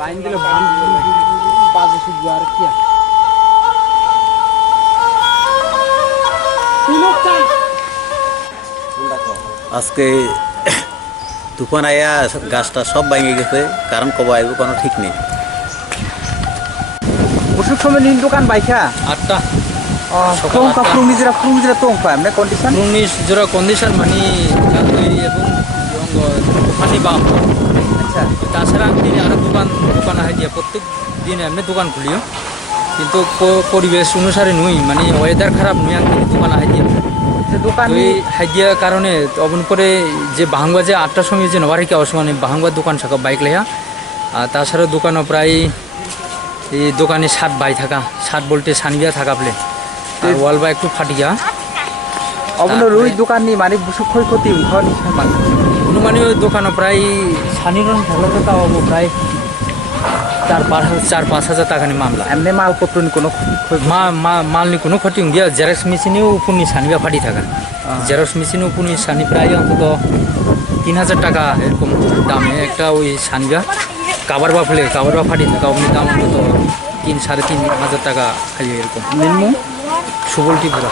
Line দিলে বাজে শুধু আর কি আজকে তুফান আয়া গাছটা সব ভেঙে গেছে, কারণ কবে আইব কোনো ঠিক নেই। বসুর সময় নিন দোকান বাইকা আটটা tongka prung tong pa amne condition Runis jura condition mani jangui এবং দোকানি বা আচ্ছা তাছাড়া আমি আরো দোকান হয় দিয়ে প্রত্যেক দিন এমনি দোকান খুলিও, কিন্তু পরিবেশ অনুসারে নই, মানে ওয়েদার খারাপ নই, আমি দোকান হয় দিয়ে দোকান ওই হাইদিয়া কারণে অবন করে যে ভাঙ্গা যে 8টার সময় যে নবারি কে অসমানে ভাঙ্গা দোকান থাকা বাইক লেয়া। আর তাছাড়া দোকানও প্রায় এই দোকানে 7 বাই থাকা 7 ভোল্টে সানিয়া থাকা প্লে আর ওয়াল বা একটু ফাটিয়া অবন রুই দোকান নি মানে বুসু ক্ষয়ক্ষতি হনি সমান অনুমানে ওই দোকানও প্রায় সানিরন ভালো তাও প্রায় 4-5 হাজার টাকা নি মামলা। এমনি মালপত্র নি কোনো মালনি কোনো ক্ষতি দিয়া জেরক্স মেশিনেও উপনি সানিবা ফাটি থাকা, জেরক্স মেশিনে উপনি সানি প্রায় অন্তত 3,000 টাকা এরকম দামে একটা ওই সানিবা কাবার বা ফাটি থাকা অমনি দাম অন্তত 3-3.5 হাজার টাকা খালি এরকম নিম্ন সুবলটি পুরা